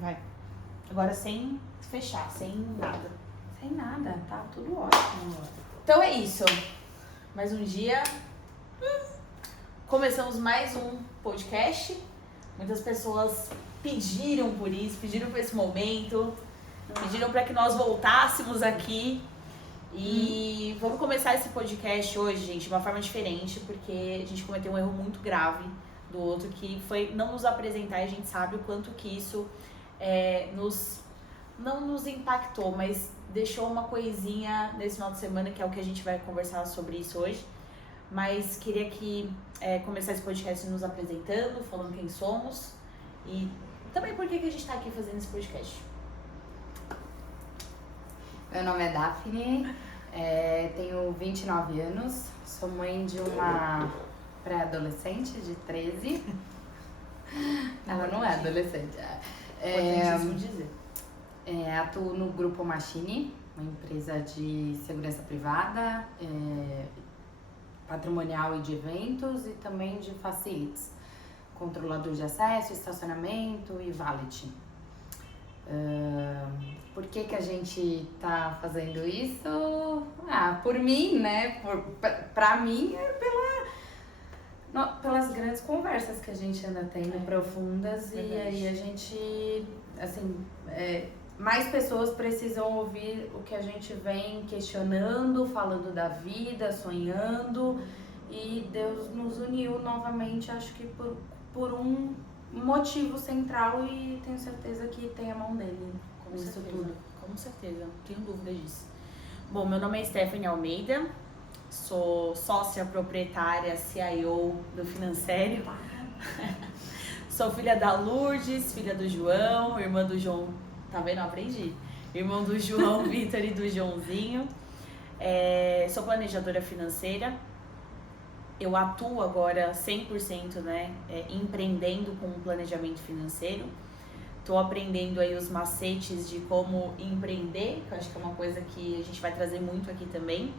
Vai. Agora sem fechar, sem nada. Sem nada, tá tudo ótimo. Então é isso. Mais um dia. Começamos mais um podcast. Muitas pessoas pediram por isso, pediram por esse momento, pediram para que nós voltássemos aqui. E vamos começar esse podcast hoje, gente, de uma forma diferente, porque a gente cometeu um erro muito grave do outro, que foi não nos apresentar, e a gente sabe o quanto que isso não nos impactou, mas deixou uma coisinha nesse final de semana, que é o que a gente vai conversar sobre isso hoje. Mas queria começar esse podcast nos apresentando, falando quem somos e também por que a gente tá aqui fazendo esse podcast. Meu nome é Daphne, tenho 29 anos, sou mãe de uma pré-adolescente de 13. Ela não é adolescente. Importantíssimo dizer. Atuo no Grupo Machine, uma empresa de segurança privada, patrimonial e de eventos e também de facilities, controlador de acesso, estacionamento e valet. Por que a gente tá fazendo isso? Por mim, né? Pra mim pelas grandes conversas que a gente anda tendo, profundas, verdade. E aí a gente, assim, mais pessoas precisam ouvir o que a gente vem questionando, falando da vida, sonhando, e Deus nos uniu novamente, acho que por um motivo central, e tenho certeza que tem a mão dele com isso tudo. Com certeza, não tenho dúvida disso. Bom, meu nome é Stephanie Almeida, sou sócia proprietária CIO do Financeiro. Sou filha da Lourdes, filha do João, irmã do João, tá vendo? Eu aprendi. Irmão do João, Vitor e do Joãozinho. Sou planejadora financeira. Eu atuo agora 100%, né, empreendendo com o planejamento financeiro. Estou aprendendo aí os macetes de como empreender, que eu acho que é uma coisa que a gente vai trazer muito aqui também.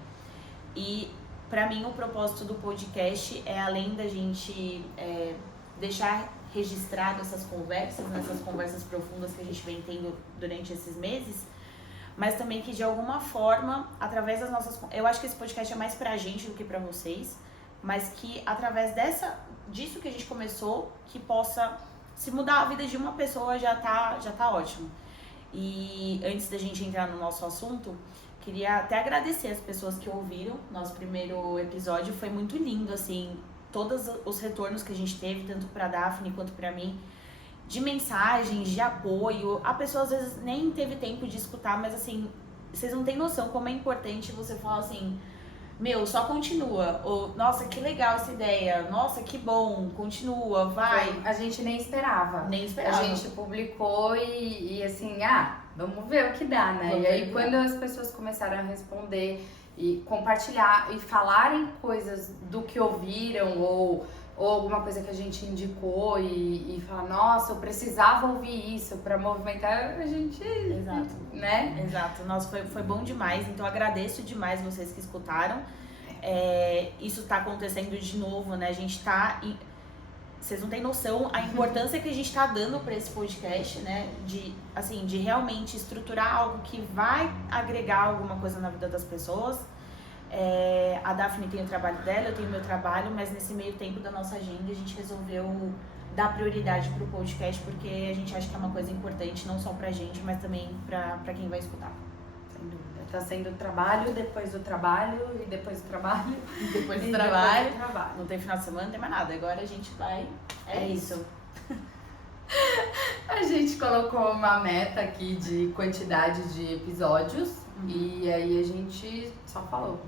E para mim o propósito do podcast é, além da gente deixar registrado essas conversas, né, essas conversas profundas que a gente vem tendo durante esses meses, mas também que de alguma forma, através das nossas... Eu acho que esse podcast é mais pra gente do que pra vocês, mas que através disso que a gente começou, que possa, se mudar a vida de uma pessoa, já tá ótimo. E antes da gente entrar no nosso assunto, queria até agradecer as pessoas que ouviram nosso primeiro episódio. Foi muito lindo, assim, todos os retornos que a gente teve, tanto pra Daphne quanto pra mim, de mensagens, de apoio. A pessoa às vezes nem teve tempo de escutar, mas assim, vocês não têm noção como é importante você falar assim: meu, só continua, ou nossa, que legal essa ideia, nossa, que bom, continua, vai. A gente nem esperava. A gente publicou e assim, vamos ver o que dá, né? E aí quando as pessoas começaram a responder e compartilhar e falarem coisas do que ouviram ou alguma coisa que a gente indicou e falar, nossa, eu precisava ouvir isso pra movimentar, a gente... Exato. Né? Exato. Nossa, foi bom demais, então agradeço demais vocês que escutaram. Isso tá acontecendo de novo, né? A gente tá... Vocês não têm noção a importância que a gente tá dando pra esse podcast, né? De realmente estruturar algo que vai agregar alguma coisa na vida das pessoas. A Daphne tem o trabalho dela, eu tenho o meu trabalho, mas nesse meio tempo da nossa agenda a gente resolveu dar prioridade pro podcast, porque a gente acha que é uma coisa importante, não só pra gente, mas também pra quem vai escutar. Sem dúvida. Tá sendo trabalho, depois do trabalho, e depois do trabalho, e depois do trabalho. Não tem final de semana, não tem mais nada. Agora a gente vai... É isso. A gente colocou uma meta aqui de quantidade de episódios, e aí a gente só falou: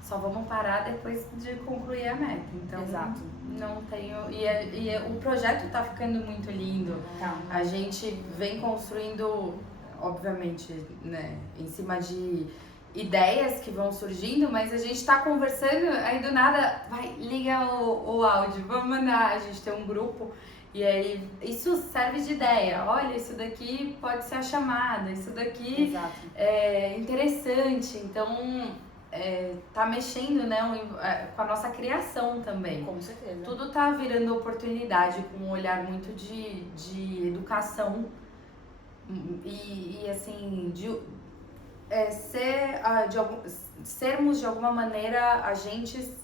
só vamos parar depois de concluir a meta. Então, exato. Não tenho... E o projeto tá ficando muito lindo. Tá. A gente vem construindo, obviamente, né, em cima de ideias que vão surgindo, mas a gente tá conversando, aí do nada, liga o áudio, vamos mandar. A gente tem um grupo, e aí isso serve de ideia. Olha, isso daqui pode ser a chamada, isso daqui Exato. é interessante. Então, tá mexendo, né, com a nossa criação também. Com certeza. Tudo tá virando oportunidade, com um olhar muito de educação E assim, sermos de alguma maneira agentes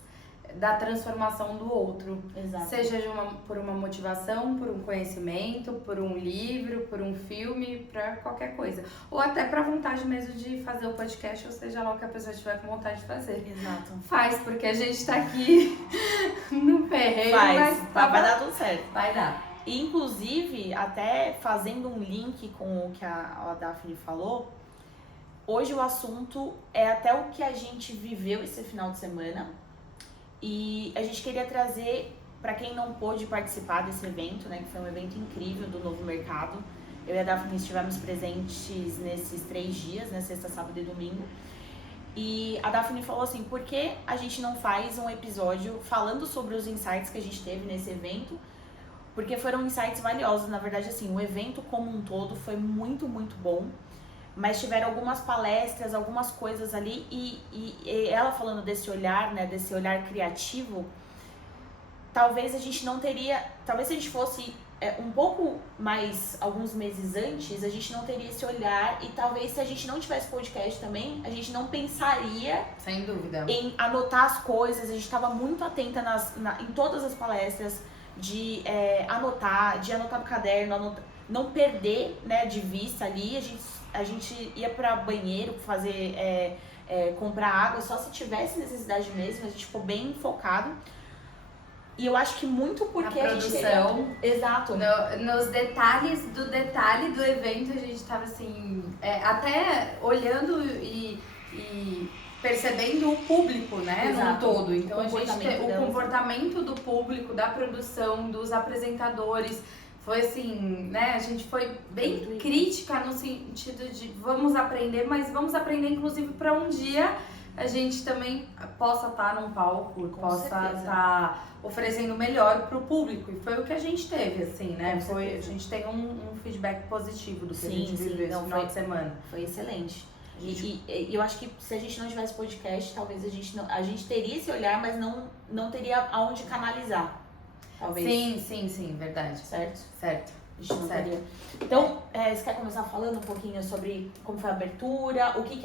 da transformação do outro. Exato. Seja por uma motivação, por um conhecimento, por um livro, por um filme, pra qualquer coisa. Ou até pra vontade mesmo de fazer o podcast, ou seja lá o que a pessoa tiver com vontade de fazer. Exato. Faz, porque a gente tá aqui no perreio, mas vai dar tudo certo. Vai dar. E, inclusive, até fazendo um link com o que a Daphne falou, hoje o assunto é até o que a gente viveu esse final de semana. E a gente queria trazer, para quem não pôde participar desse evento, né, que foi um evento incrível do Novo Mercado. Eu e a Daphne estivemos presentes nesses 3 dias, né, sexta, sábado e domingo. E a Daphne falou assim, por que a gente não faz um episódio falando sobre os insights que a gente teve nesse evento? Porque foram insights valiosos, na verdade, assim, o evento como um todo foi muito, muito bom. Mas tiveram algumas palestras, algumas coisas ali, e ela falando desse olhar, né, desse olhar criativo, talvez a gente não teria, talvez se a gente fosse um pouco mais, alguns meses antes, a gente não teria esse olhar, e talvez se a gente não tivesse podcast também, a gente não pensaria, sem dúvida, em anotar as coisas. A gente estava muito atenta em todas as palestras, de anotar no caderno, não perder, né, de vista ali. A gente ia para banheiro fazer, comprar água só se tivesse necessidade mesmo. A gente ficou bem focado. E eu acho que muito porque a produção, exato. Nos detalhes do detalhe do evento, a gente tava assim, até olhando e percebendo o público, né, no todo. Então o comportamento do público, da produção, dos apresentadores, foi assim, né, a gente foi bem crítica no sentido de vamos aprender, mas vamos aprender inclusive para um dia a gente também possa estar num palco, possa estar oferecendo melhor pro público. E foi o que a gente teve, assim, né? A gente tem um feedback positivo do que a gente viveu esse final de semana. Foi excelente. E eu acho que se a gente não tivesse podcast, talvez a gente teria esse olhar, mas não teria aonde canalizar. Talvez. Sim, verdade. Certo. A gente não teria. Então, você quer começar falando um pouquinho sobre como foi a abertura, o que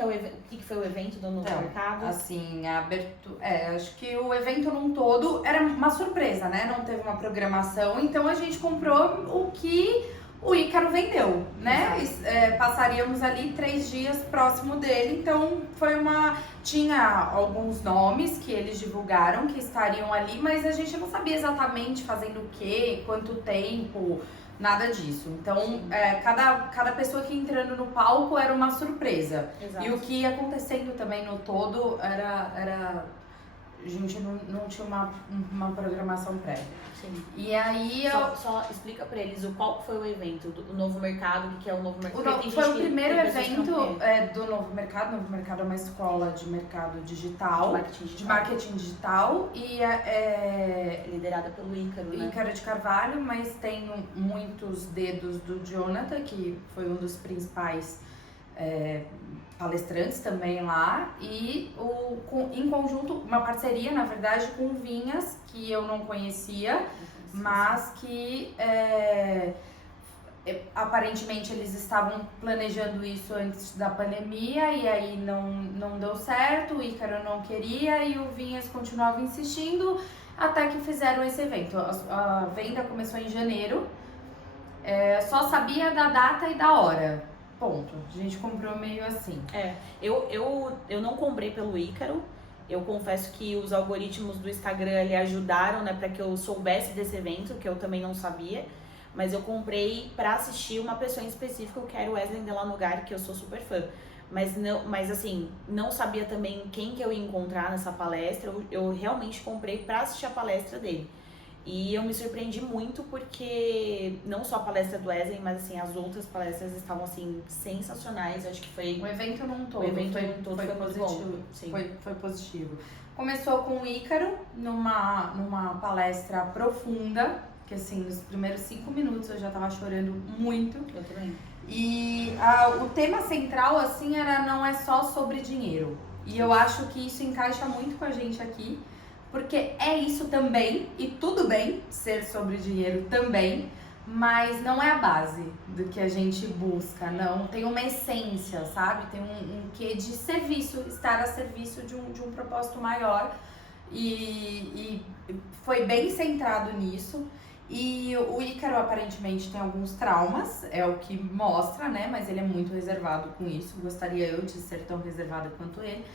foi o evento do Novo Mercado? Assim, a abertura. Acho que o evento num todo era uma surpresa, né? Não teve uma programação, então a gente comprou o que o Ícaro vendeu, né? Passaríamos ali 3 dias próximo dele, então tinha alguns nomes que eles divulgaram que estariam ali, mas a gente não sabia exatamente fazendo o quê, quanto tempo, nada disso. Então, cada pessoa que entrando no palco era uma surpresa. Exato. E o que ia acontecendo também no todo era a gente não tinha uma programação prévia. Sim. E aí só explica pra eles qual foi o evento do Novo Mercado, que é o Novo Mercado. Foi o primeiro evento do Novo Mercado. Novo Mercado é uma escola de mercado digital, de marketing digital, e liderada pelo Ícaro, né? Ícaro de Carvalho, mas tem muitos dedos do Jonathan, que foi um dos principais palestrantes também lá, e em conjunto, uma parceria, na verdade, com o Vinhas, que eu não conhecia, mas que aparentemente eles estavam planejando isso antes da pandemia, e aí não deu certo, o Ícaro não queria e o Vinhas continuava insistindo, até que fizeram esse evento. A venda começou em janeiro, só sabia da data e da hora. Ponto. A gente comprou meio assim. Eu não comprei pelo Ícaro. Eu confesso que os algoritmos do Instagram ali ajudaram, né, para que eu soubesse desse evento, que eu também não sabia. Mas eu comprei para assistir uma pessoa em específico, que era o Wesley Delanogari, que eu sou super fã. Mas assim, não sabia também quem que eu ia encontrar nessa palestra. Eu realmente comprei para assistir a palestra dele. E eu me surpreendi muito porque não só a palestra do Wesley, mas assim, as outras palestras estavam assim, sensacionais. Eu acho que foi... O evento num todo. Foi positivo. Sim. Foi positivo. Começou com o Ícaro, numa palestra profunda, que assim, nos primeiros 5 minutos eu já tava chorando muito. Eu também. E o tema central, assim, não é só sobre dinheiro. E eu acho que isso encaixa muito com a gente aqui. Porque é isso também, e tudo bem ser sobre dinheiro também, mas não é a base do que a gente busca, não. Tem uma essência, sabe? Tem um quê de serviço, estar a serviço de um propósito maior. E foi bem centrado nisso. E o Ícaro aparentemente tem alguns traumas, é o que mostra, né? Mas ele é muito reservado com isso. Gostaria eu de ser tão reservada quanto ele.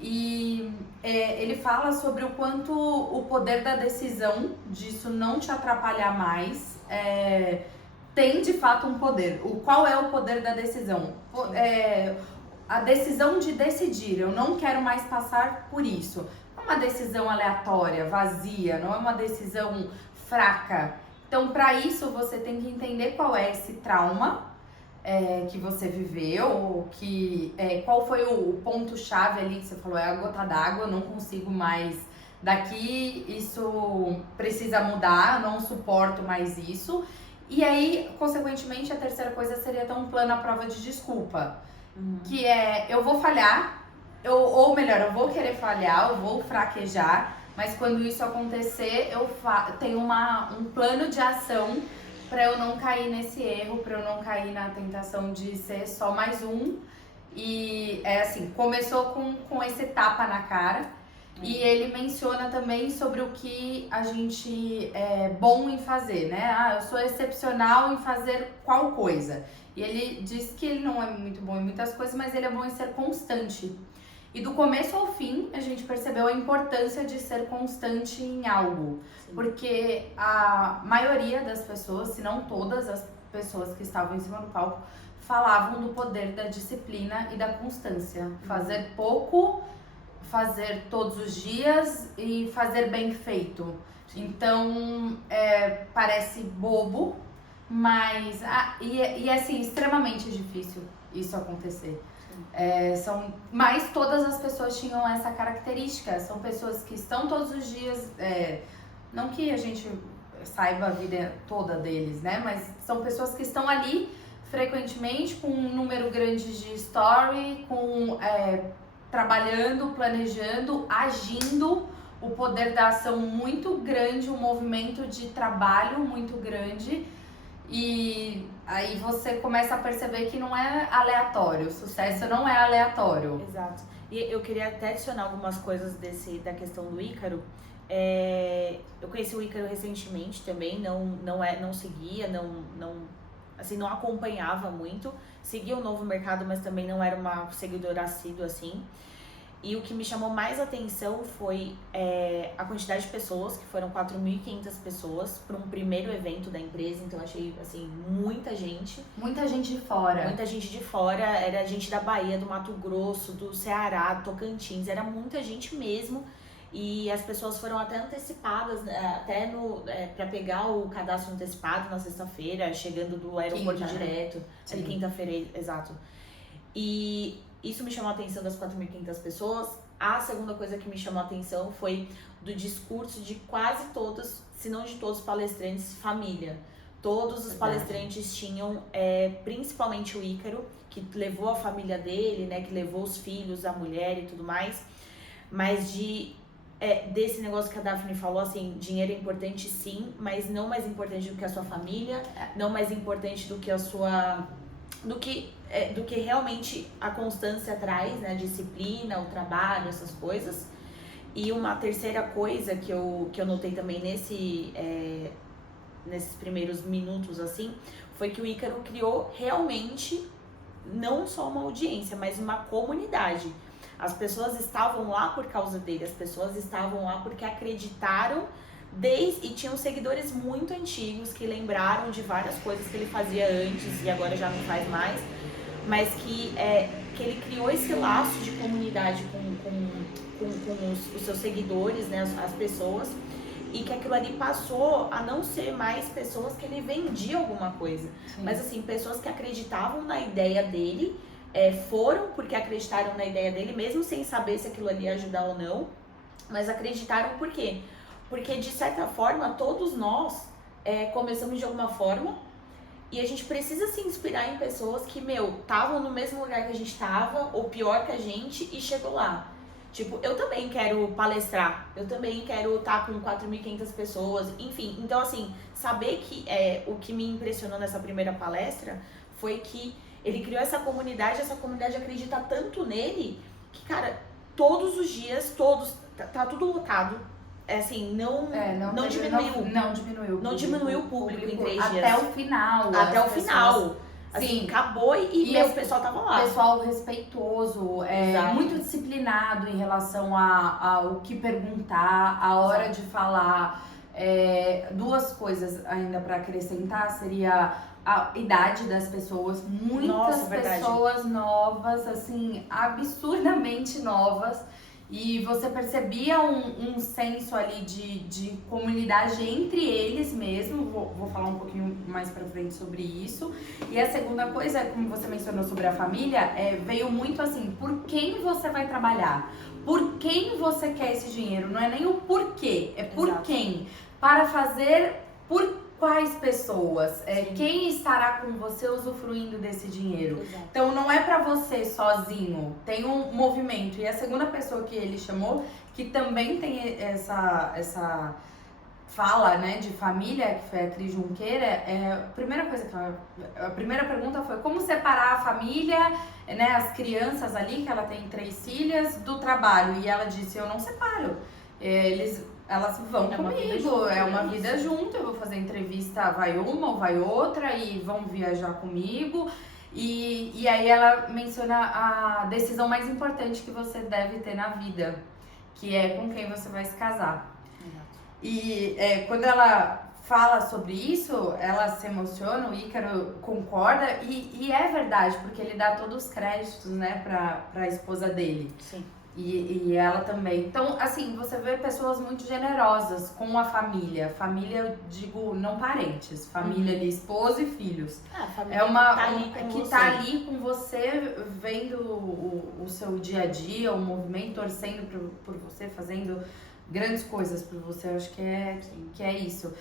E ele fala sobre o quanto o poder da decisão, disso não te atrapalhar mais, tem de fato um poder. Qual é o poder da decisão? A decisão de decidir, eu não quero mais passar por isso. Não é uma decisão aleatória, vazia, não é uma decisão fraca. Então, para isso, você tem que entender qual é esse trauma que você viveu, qual foi o ponto-chave ali que você falou, é a gota d'água, eu não consigo mais daqui, isso precisa mudar, eu não suporto mais isso. E aí, consequentemente, a terceira coisa seria ter um plano à prova de desculpa, que é, eu vou falhar, ou melhor, eu vou querer falhar, eu vou fraquejar, mas quando isso acontecer, eu tenho um plano de ação para eu não cair nesse erro, para eu não cair na tentação de ser só mais um. E assim, começou com esse tapa na cara. E ele menciona também sobre o que a gente é bom em fazer, né? Eu sou excepcional em fazer qual coisa. E ele diz que ele não é muito bom em muitas coisas, mas ele é bom em ser constante. E do começo ao fim, a gente percebeu a importância de ser constante em algo. Sim. Porque a maioria das pessoas, se não todas as pessoas que estavam em cima do palco, falavam do poder da disciplina e da constância. Fazer pouco, fazer todos os dias e fazer bem feito. Sim. Então, parece bobo, mas e assim, extremamente difícil isso acontecer. Mas todas as pessoas tinham essa característica. São pessoas que estão todos os dias, não que a gente saiba a vida toda deles, né? Mas são pessoas que estão ali frequentemente com um número grande de story, trabalhando, planejando, agindo, o poder da ação muito grande, um movimento de trabalho muito grande. E aí você começa a perceber que não é aleatório, o sucesso não é aleatório. Exato. E eu queria até adicionar algumas coisas da questão do Ícaro. Eu conheci o Ícaro recentemente também, não seguia, não acompanhava muito. Seguia o Novo Mercado, mas também não era uma seguidora assídua assim. E o que me chamou mais atenção foi a quantidade de pessoas, que foram 4.500 pessoas, para um primeiro evento da empresa. Então, eu achei, assim, muita gente. Muita gente de fora. Muita gente de fora. Era gente da Bahia, do Mato Grosso, do Ceará, do Tocantins. Era muita gente mesmo. E as pessoas foram até antecipadas, até para pegar o cadastro antecipado na sexta-feira, chegando do aeroporto direto. Era quinta-feira, exato. E isso me chamou a atenção das 4.500 pessoas. A segunda coisa que me chamou a atenção foi do discurso de quase todos, se não de todos os palestrantes, família. Todos os palestrantes tinham, principalmente o Ícaro, que levou a família dele, né, que levou os filhos, a mulher e tudo mais. Mas desse negócio que a Daphne falou, assim, dinheiro é importante sim, mas não mais importante do que a sua família, não mais importante do que a sua... do que realmente a constância traz, né, a disciplina, o trabalho, essas coisas. E uma terceira coisa que eu notei também nesses primeiros minutos, assim, foi que o Ícaro criou realmente não só uma audiência, mas uma comunidade. As pessoas estavam lá por causa dele, as pessoas estavam lá porque acreditaram e tinham seguidores muito antigos que lembraram de várias coisas que ele fazia antes e agora já não faz mais, mas que ele criou esse laço de comunidade com os seus seguidores, né, as pessoas, e que aquilo ali passou a não ser mais pessoas que ele vendia alguma coisa. Sim. Mas assim, pessoas que acreditavam na ideia dele, foram porque acreditaram na ideia dele, mesmo sem saber se aquilo ali ia ajudar ou não, mas acreditaram por quê? Porque, de certa forma, todos nós começamos de alguma forma e a gente precisa se inspirar em pessoas que, estavam no mesmo lugar que a gente estava, ou pior que a gente, e chegou lá. Tipo, eu também quero palestrar, eu também quero estar com 4.500 pessoas, enfim. Então, assim, saber que o que me impressionou nessa primeira palestra foi que ele criou essa comunidade acredita tanto nele que, cara, todos os dias, tá tudo lotado. É assim, não diminuiu. Não diminuiu o público em 3 dias. Até o final. Até o final. Assim, sim, acabou e o pessoal tava lá. Pessoal respeitoso, muito disciplinado em relação ao que perguntar, a hora de falar. 2 coisas ainda para acrescentar seria a idade das pessoas. Muitas pessoas novas, assim, absurdamente novas. E você percebia um senso ali de comunidade entre eles mesmo. Vou falar um pouquinho mais pra frente sobre isso. E a segunda coisa, como você mencionou sobre a família, veio muito assim, por quem você vai trabalhar? Por quem você quer esse dinheiro? Não é nem o porquê, é por quem. Para fazer por quais pessoas, quem estará com você usufruindo desse dinheiro. Exato. Então não é pra você sozinho, tem um movimento. E a segunda pessoa que ele chamou, que também tem essa fala, né, de família, que foi a Cris Junqueira, a primeira pergunta foi como separar a família, né, as crianças ali, que ela tem 3 filhas, do trabalho. E ela disse, eu não separo. Elas vão comigo, é uma vida junto, eu vou fazer entrevista, vai uma ou vai outra e vão viajar comigo. E aí ela menciona a decisão mais importante que você deve ter na vida, que é com quem você vai se casar. E quando ela fala sobre isso, ela se emociona, o Ícaro concorda e é verdade, porque ele dá todos os créditos, né, pra esposa dele. Sim. E ela também. Então, assim, você vê pessoas muito generosas com a família. Família, eu digo, não parentes. Família ali, esposa e filhos. A família tá ali com você, vendo o seu dia a dia, o movimento, torcendo por você, fazendo grandes coisas por você. Eu acho que é isso.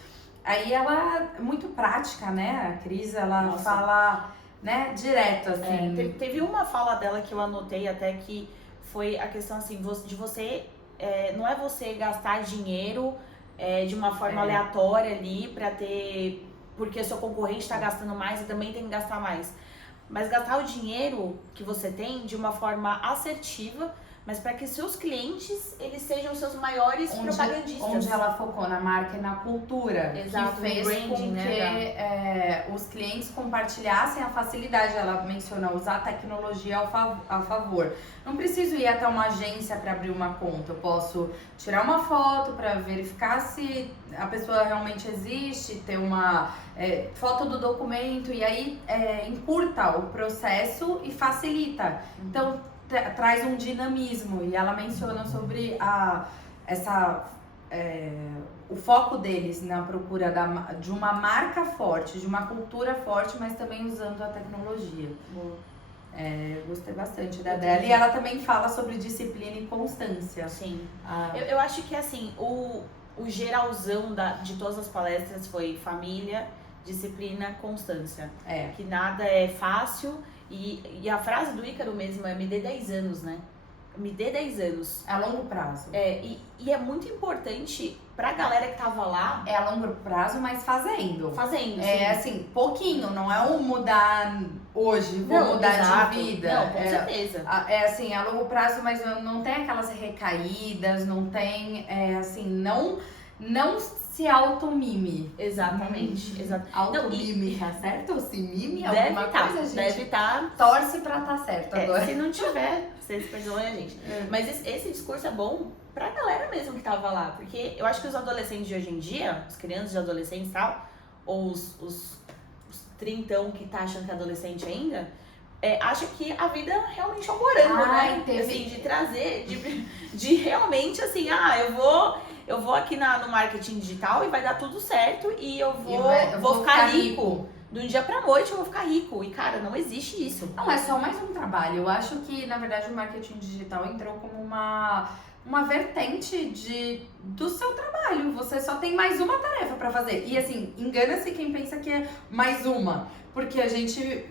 Aí ela é muito prática, né? A Cris, ela fala, né, direto, assim. Teve uma fala dela que eu anotei até que foi a questão assim, de você, não é você gastar dinheiro de uma forma aleatória ali pra ter, porque o seu concorrente tá gastando mais e também tem que gastar mais. Mas gastar o dinheiro que você tem de uma forma assertiva, mas para que seus clientes, eles sejam os seus maiores propagandistas. Onde ela focou na marca e na cultura. Exato, que fez branding, com que os clientes compartilhassem a facilidade. Ela menciona usar a tecnologia a favor. Não preciso ir até uma agência para abrir uma conta. Eu posso tirar uma foto para verificar se a pessoa realmente existe, ter uma foto do documento e aí encurta o processo e facilita. Então, traz um dinamismo e ela menciona sobre o foco deles na procura de uma marca forte, de uma cultura forte, mas também usando a tecnologia. Gostei bastante dela. E ela também fala sobre disciplina e constância. Sim. Eu acho que assim, o geralzão de todas as palestras foi família, disciplina, constância. Que nada é fácil. E a frase do Ícaro mesmo me dê 10 anos, né? Me dê 10 anos. É a longo prazo. E é muito importante pra galera que tava lá. É a longo prazo, mas fazendo. Sim. Assim, pouquinho, não é mudar hoje, vou mudar de vida. Não, com certeza. Assim, a longo prazo, mas não tem aquelas recaídas, não tem, assim, não se auto-mime. Exatamente. Auto-mime, tá certo? Se mime alguma coisa, a gente deve estar. Torce pra tá certo agora. Se não tiver, vocês perdoem a gente. Mas esse discurso é bom pra galera mesmo que tava lá. Porque eu acho que os adolescentes de hoje em dia, as crianças e adolescentes e tal, ou os trintão que tá achando que é adolescente ainda, acha que a vida realmente é um morango, né? Assim, de trazer, de realmente assim, eu vou aqui no marketing digital e vai dar tudo certo e eu vou ficar rico. De um dia pra noite eu vou ficar rico. E, cara, não existe isso. Não, é só mais um trabalho. Eu acho que, na verdade, o marketing digital entrou como uma vertente do seu trabalho. Você só tem mais uma tarefa pra fazer. E, assim, engana-se quem pensa que é mais uma. Porque a gente...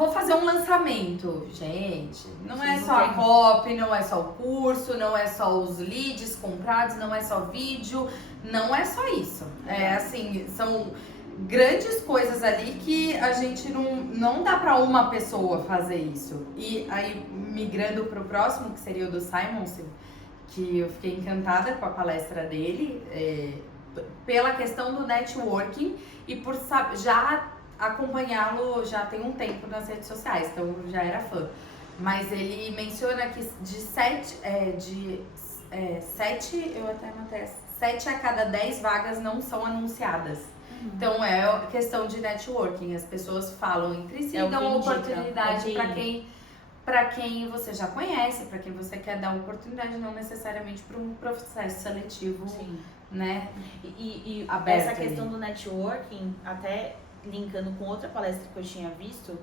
vou fazer um lançamento. Gente, não é Sim, só a copy, não é só o curso, não é só os leads comprados, não é só vídeo, não é só isso. É assim, são grandes coisas ali que a gente não dá pra uma pessoa fazer isso. E aí, migrando pro próximo, que seria o do Simonsen, que eu fiquei encantada com a palestra dele, pela questão do networking e por já acompanhá-lo já tem um tempo nas redes sociais, então eu já era fã. Mas ele menciona que de 7 a cada 10 vagas não são anunciadas. Então é questão de networking, as pessoas falam entre si, dão oportunidade para quem você já conhece, para quem você quer dar oportunidade, não necessariamente para um processo seletivo, né? E essa questão do networking, até linkando com outra palestra que eu tinha visto,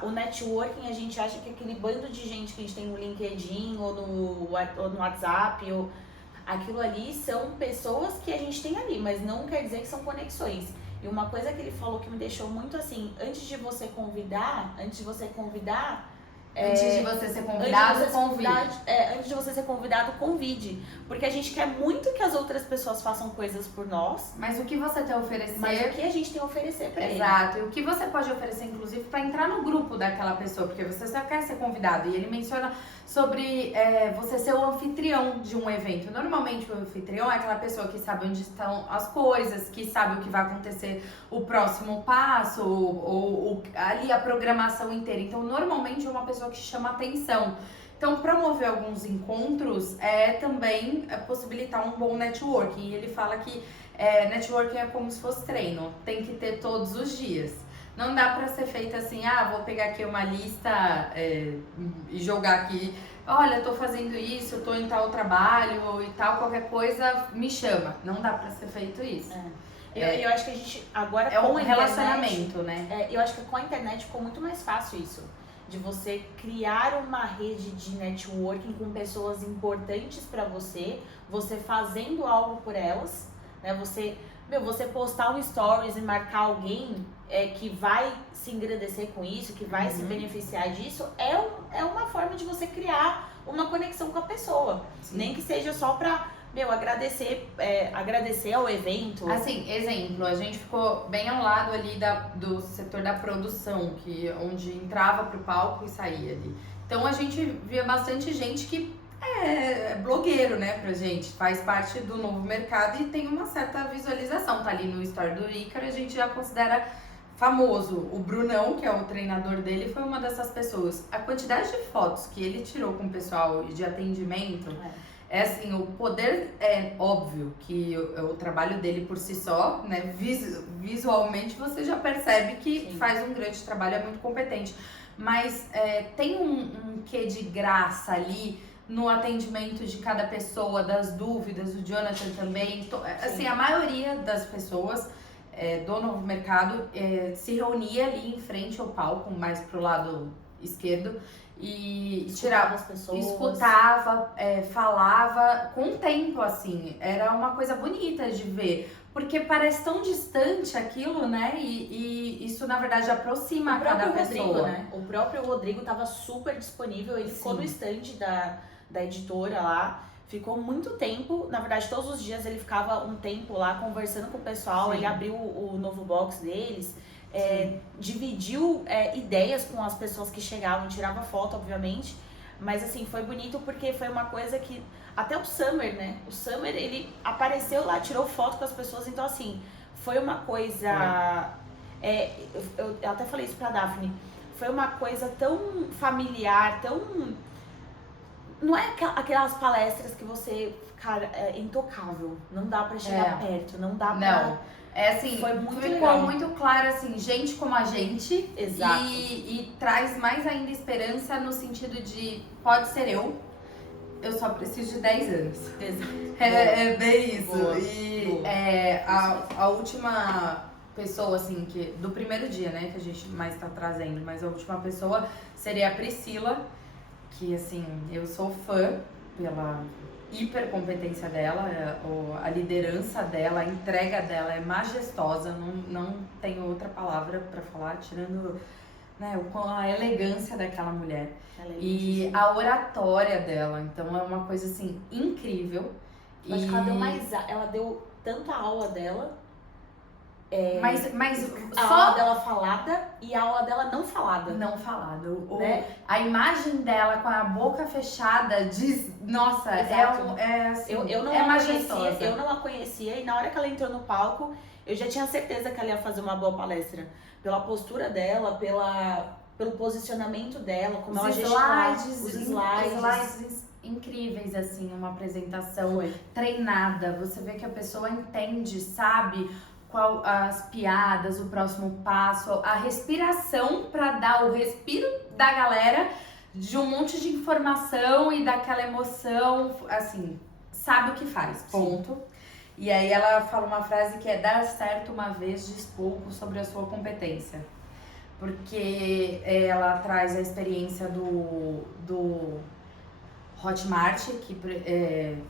o networking, a gente acha que aquele bando de gente que a gente tem no LinkedIn ou no WhatsApp, aquilo ali são pessoas que a gente tem ali, mas não quer dizer que são conexões. E uma coisa que ele falou que me deixou muito assim, antes de você ser convidado, antes de você ser convidado, convide. Porque a gente quer muito que as outras pessoas façam coisas por nós. Mas o que você tem a oferecer... Mas o que a gente tem a oferecer pra ele. Exato. E o que você pode oferecer, inclusive, pra entrar no grupo daquela pessoa. Porque você só quer ser convidado. E ele menciona sobre você ser o anfitrião de um evento. Normalmente o anfitrião é aquela pessoa que sabe onde estão as coisas, que sabe o que vai acontecer, o próximo passo, ou ali a programação inteira. Então, normalmente é uma pessoa que chama atenção. Então, promover alguns encontros também possibilitar um bom networking. E ele fala que networking é como se fosse treino, tem que ter todos os dias. Não dá pra ser feito assim, vou pegar aqui uma lista e jogar aqui, olha, tô fazendo isso, tô em tal trabalho e tal, qualquer coisa me chama. Não dá pra ser feito isso. Eu acho que a gente agora com um relacionamento, né? Eu acho que com a internet ficou muito mais fácil isso. De você criar uma rede de networking com pessoas importantes pra você fazendo algo por elas, né? Você postar um stories e marcar alguém que vai se engrandecer com isso, que vai se beneficiar disso, é uma forma de você criar uma conexão com a pessoa. Sim. Nem que seja só pra agradecer ao evento. Assim, exemplo, a gente ficou bem ao lado ali do setor da produção, onde entrava pro palco e saía ali. Então a gente via bastante gente que é blogueiro, né, pra gente, faz parte do novo mercado e tem uma certa visualização. Tá ali no story do Ícaro, a gente já considera famoso. O Brunão, que é o treinador dele, foi uma dessas pessoas. A quantidade de fotos que ele tirou com o pessoal de atendimento... assim, o poder é óbvio que o trabalho dele por si só, né, visualmente você já percebe que faz um grande trabalho, é muito competente. Mas tem um quê de graça ali no atendimento de cada pessoa, das dúvidas, o Jonathan também. Assim, a maioria das pessoas do novo mercado se reunia ali em frente ao palco, mais pro lado esquerdo, e tirava as pessoas, escutava, falava com o tempo, assim, era uma coisa bonita de ver, porque parece tão distante aquilo, né, e isso na verdade aproxima cada pessoa. Rodrigo, né? O próprio Rodrigo estava super disponível, ele ficou no stand da editora lá, ficou muito tempo, na verdade todos os dias ele ficava um tempo lá conversando com o pessoal, ele abriu o novo box deles, dividiu ideias com as pessoas que chegavam, tirava foto, obviamente, mas assim, foi bonito porque foi uma coisa que, até o Summer, né, o Summer, ele apareceu lá, tirou foto com as pessoas, então assim, foi uma coisa, eu até falei isso pra Daphne, foi uma coisa tão familiar, tão, não é aquelas palestras que você, cara, é intocável, não dá pra chegar perto, não dá pra... Não. Assim, ficou muito claro, assim, gente como a gente. Exato. E traz mais ainda esperança no sentido de, pode ser eu só preciso de 10 anos. Exato. É bem isso. Boa. E a última pessoa, assim, do primeiro dia, né, que a gente mais tá trazendo, mas a última pessoa seria a Priscila, que, assim, eu sou fã hipercompetência dela, a liderança dela, a entrega dela é majestosa, não tenho outra palavra para falar, tirando, né, a elegância daquela mulher. E a oratória dela, então é uma coisa assim incrível. Eu acho que ela deu tanto a aula dela, mas a aula dela falada e a aula dela não falada. Não falada. Né? A imagem dela com a boca fechada diz, nossa, assim, é majestosa. Eu não a conhecia e na hora que ela entrou no palco, eu já tinha certeza que ela ia fazer uma boa palestra. Pela postura dela, pelo posicionamento dela, como ela gesticulava, os slides incríveis, assim, uma apresentação treinada. Você vê que a pessoa entende, sabe qual as piadas, o próximo passo, a respiração para dar o respiro da galera de um monte de informação e daquela emoção, assim, sabe o que faz, ponto. Sim. E aí ela fala uma frase que é: dar certo uma vez diz pouco sobre a sua competência. Porque ela traz a experiência do Hotmart, que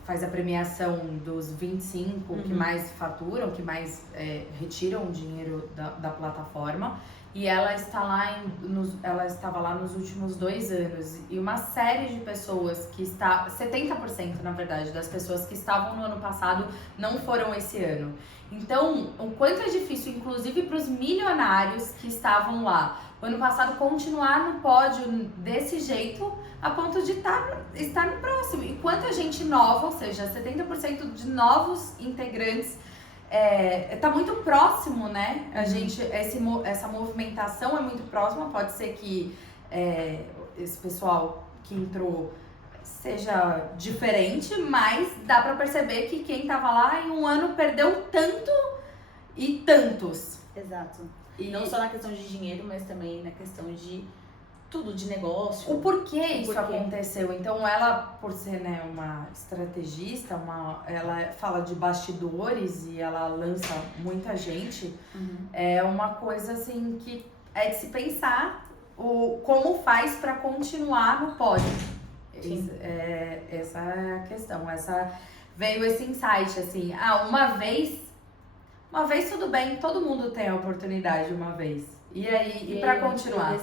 faz a premiação dos 25 que mais faturam, que mais retiram o dinheiro da plataforma. E ela estava lá nos últimos 2 anos. E uma série de pessoas 70% na verdade, das pessoas que estavam no ano passado não foram esse ano. Então, o quanto é difícil, inclusive para os milionários que estavam lá, o ano passado, continuar no pódio desse jeito, a ponto de estar no próximo. E quanta gente nova, ou seja, 70% de novos integrantes, tá muito próximo, né? A gente, essa movimentação é muito próxima. Pode ser que esse pessoal que entrou seja diferente, mas dá pra perceber que quem tava lá em um ano perdeu tanto e tantos. Exato. E não só na questão de dinheiro, mas também na questão de tudo, de negócio. O porquê isso aconteceu. Então ela, por ser, né, uma estrategista, ela fala de bastidores e ela lança muita gente. É uma coisa assim que é de se pensar como faz pra continuar no pódio. Essa é a questão. Veio esse insight, assim, uma vez tudo bem, todo mundo tem a oportunidade uma vez. E aí, pra continuar?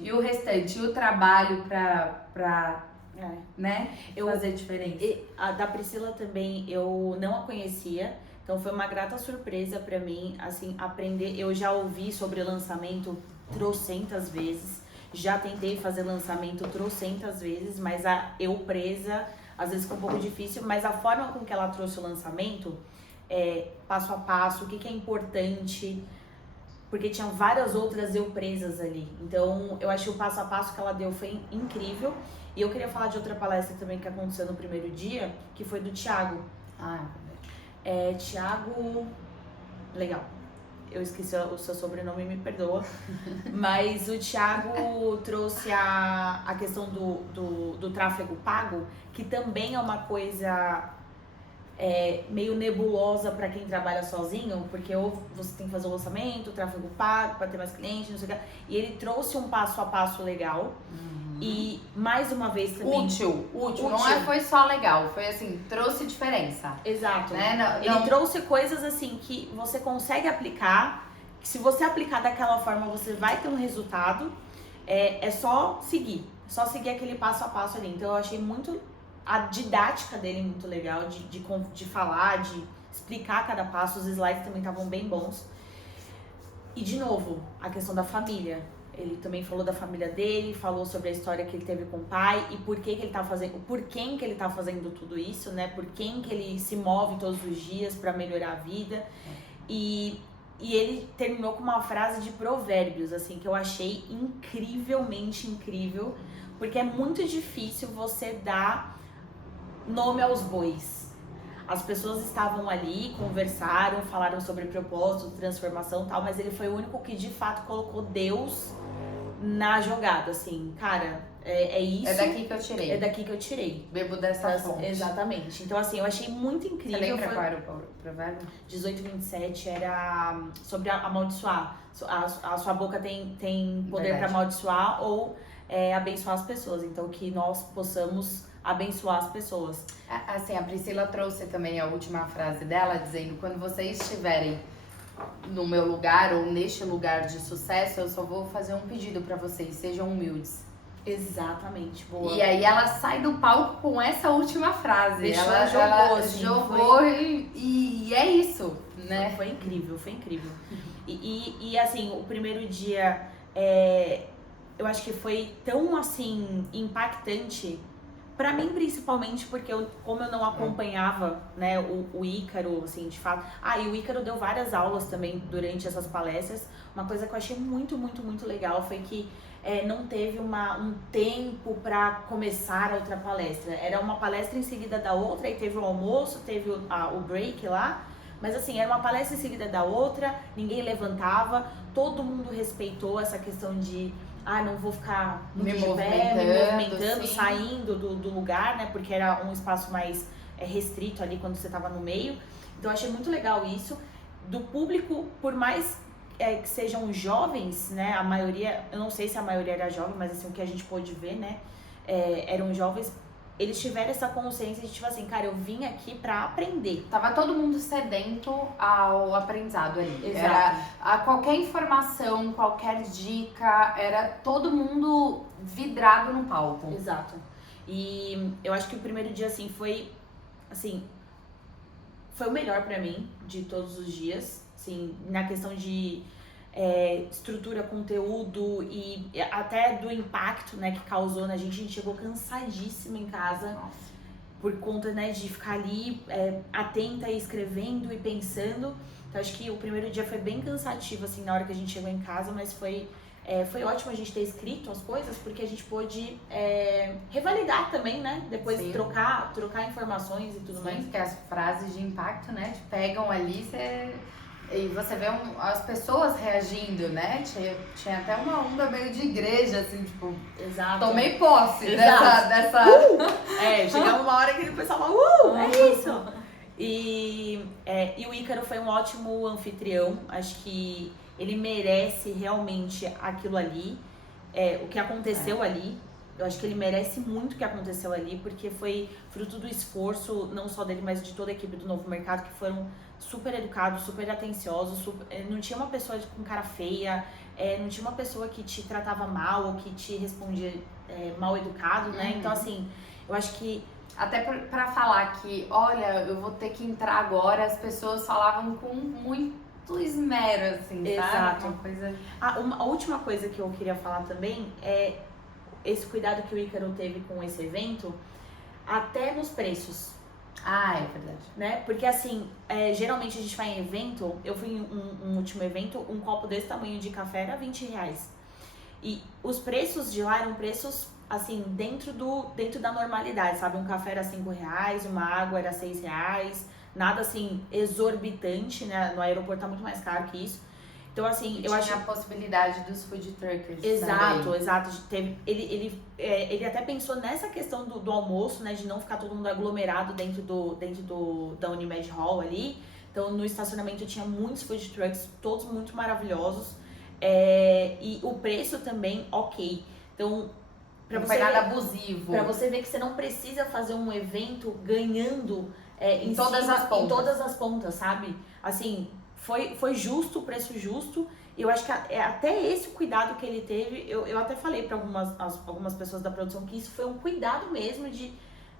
E o restante, e o trabalho pra né, fazer diferença. A da Priscila também, eu não a conhecia, então foi uma grata surpresa pra mim, assim, aprender. Eu já ouvi sobre lançamento trocentas vezes. Já tentei fazer lançamento trocentas vezes, mas eu presa, às vezes fica um pouco difícil, mas a forma com que ela trouxe o lançamento, passo a passo, o que é importante, porque tinham várias outras eu presas ali. Então, eu achei o passo a passo que ela deu foi incrível. E eu queria falar de outra palestra também que aconteceu no primeiro dia, que foi do Thiago. Thiago... Legal. Eu esqueci o seu sobrenome, me perdoa. Mas o Thiago trouxe a questão do tráfego pago, que também é uma coisa meio nebulosa para quem trabalha sozinho, porque ou você tem que fazer o lançamento, o tráfego pago, para ter mais clientes, não sei o que. E ele trouxe um passo a passo legal. E mais uma vez também... Útil. Não foi só legal, foi assim, trouxe diferença. Exato. Né? Ele trouxe coisas assim que você consegue aplicar, que se você aplicar daquela forma você vai ter um resultado, é só seguir aquele passo a passo ali. Então eu achei muito a didática dele muito legal, de falar, de explicar cada passo, os slides também estavam bem bons. E de novo, a questão da família. Ele também falou da família dele, falou sobre a história que ele teve com o pai e por que ele tá fazendo, por quem que ele tá fazendo tudo isso, né? Por quem que ele se move todos os dias para melhorar a vida. E ele terminou com uma frase de provérbios, assim, que eu achei incrivelmente incrível, porque é muito difícil você dar nome aos bois. As pessoas estavam ali, conversaram, falaram sobre propósito, transformação e tal, mas ele foi o único que de fato colocou Deus na jogada, assim, cara, isso. É daqui que eu tirei. É daqui que eu tirei. Bebo dessa fonte. Exatamente. Então, assim, eu achei muito incrível. Você lembra qual era o provérbio? 18:27 era sobre amaldiçoar. A sua boca tem poder para amaldiçoar ou abençoar as pessoas. Então, que nós possamos abençoar as pessoas. Assim, a Priscila trouxe também a última frase dela, dizendo: quando vocês estiverem no meu lugar ou neste lugar de sucesso, eu só vou fazer um pedido pra vocês, sejam humildes. Exatamente, boa. E aí ela sai do palco com essa última frase. Deixou, ela assim, jogou e é isso, né? Foi incrível, foi incrível. E assim, o primeiro dia, eu acho que foi tão, assim, impactante, pra mim principalmente, porque como eu não acompanhava, né, o Ícaro, assim, de fato. E o Ícaro deu várias aulas também durante essas palestras. Uma coisa que eu achei muito, muito, muito legal foi que não teve um tempo para começar a outra palestra. Era uma palestra em seguida da outra, aí teve o almoço, teve o break lá. Mas assim, era uma palestra em seguida da outra, ninguém levantava, todo mundo respeitou essa questão de não vou ficar muito de pé, me movimentando, sim, saindo do lugar, né? Porque era um espaço mais restrito ali quando você tava no meio. Então eu achei muito legal isso. Do público, por mais que sejam jovens, né? A maioria, eu não sei se a maioria era jovem, mas assim, o que a gente pôde ver, né? Eram jovens. Eles tiveram essa consciência de tipo assim, cara, eu vim aqui pra aprender. Tava todo mundo sedento ao aprendizado ali. Exato. Era a qualquer informação, qualquer dica, era todo mundo vidrado no palco. Exato. E eu acho que o primeiro dia, assim, foi o melhor pra mim de todos os dias, assim, na questão de estrutura, conteúdo e até do impacto, né, que causou na gente. A gente chegou cansadíssima em casa. Nossa. Por conta, né, de ficar ali atenta e escrevendo e pensando. Então acho que o primeiro dia foi bem cansativo, assim, na hora que a gente chegou em casa, mas foi ótimo a gente ter escrito as coisas, porque a gente pôde revalidar também, né, depois trocar informações e tudo mais. Porque as frases de impacto, né, te pegam ali, e você vê as pessoas reagindo, né? Tinha até uma onda meio de igreja, assim, tipo... Exato. Tomei posse dessa... Chegava uma hora que o pessoal fala, é isso! E o Ícaro foi um ótimo anfitrião. Acho que ele merece realmente aquilo ali, o que aconteceu ali. Eu acho que ele merece muito o que aconteceu ali, porque foi fruto do esforço, não só dele, mas de toda a equipe do Novo Mercado, que foram super educados, super atenciosos, não tinha uma pessoa com cara feia, não tinha uma pessoa que te tratava mal ou que te respondia mal educado, né? Então, assim, eu acho que... Até pra falar que, olha, eu vou ter que entrar agora, as pessoas falavam com muito esmero, assim, exato, sabe? Uma coisa... A última coisa que eu queria falar também é esse cuidado que o Ícaro teve com esse evento, até nos preços. É verdade. Né? Porque assim, geralmente a gente vai em evento, eu fui em um último evento, um copo desse tamanho de café era R$20. E os preços de lá eram preços, assim, dentro da normalidade, sabe? Um café era R$5, uma água era R$6, nada assim, exorbitante, né? No aeroporto tá muito mais caro que isso. Então, assim, eu acho... Tinha a possibilidade dos food truckers. Exato, também. exato. Ele até pensou nessa questão do almoço, né? De não ficar todo mundo aglomerado dentro da Unimed Hall ali. Então, no estacionamento tinha muitos food trucks, todos muito maravilhosos. E o preço também, ok. Então, não foi nada abusivo. Pra você ver que você não precisa fazer um evento ganhando em todas as pontas, sabe? Assim... Foi justo, o preço justo. Eu acho que até esse cuidado que ele teve, eu até falei para algumas pessoas da produção que isso foi um cuidado mesmo de...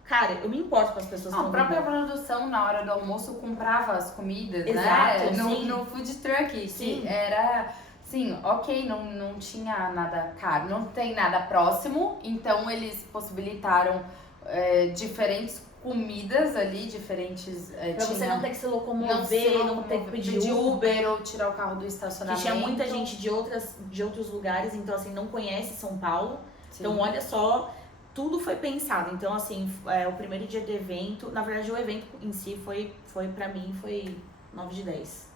Cara, eu me importo com as pessoas que a própria produção, na hora do almoço, comprava as comidas, exato, né? No food truck. Sim. Que era... Sim, ok, não tinha nada caro, não tem nada próximo. Então, eles possibilitaram diferentes comidas ali, diferentes... pra você não ter que se locomover, não ter que pedir Uber ou tirar o carro do estacionamento. Que tinha muita gente de outros lugares, então assim, não conhece São Paulo. Sim. Então olha só, tudo foi pensado. Então assim, o primeiro dia do evento, na verdade o evento em si foi pra mim, foi 9 de 10.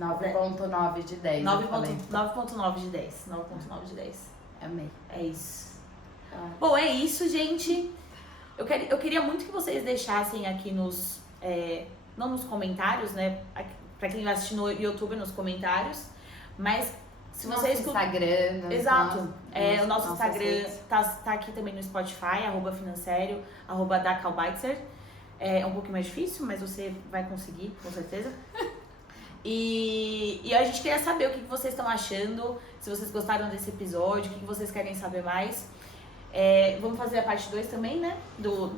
9.9 de 10. 9.9 de 10. 9.9 de 10. Amei. É isso. Bom, é isso, gente. Eu queria muito que vocês deixassem aqui não nos comentários, né? Pra quem vai assistir no YouTube, nos comentários. Mas Se nosso você Instagram. Exato. O nosso nossas Instagram redes. tá aqui também no Spotify, @financeiro, @dakalbeitzer. É um pouquinho mais difícil, mas você vai conseguir, com certeza. E a gente queria saber o que vocês estão achando, se vocês gostaram desse episódio, o que vocês querem saber mais. Vamos fazer a parte 2 também, né? Do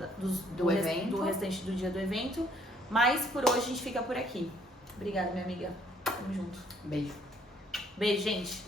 evento. Do restante do dia do evento. Mas por hoje a gente fica por aqui. Obrigada, minha amiga. Tamo junto. Beijo. Beijo, gente.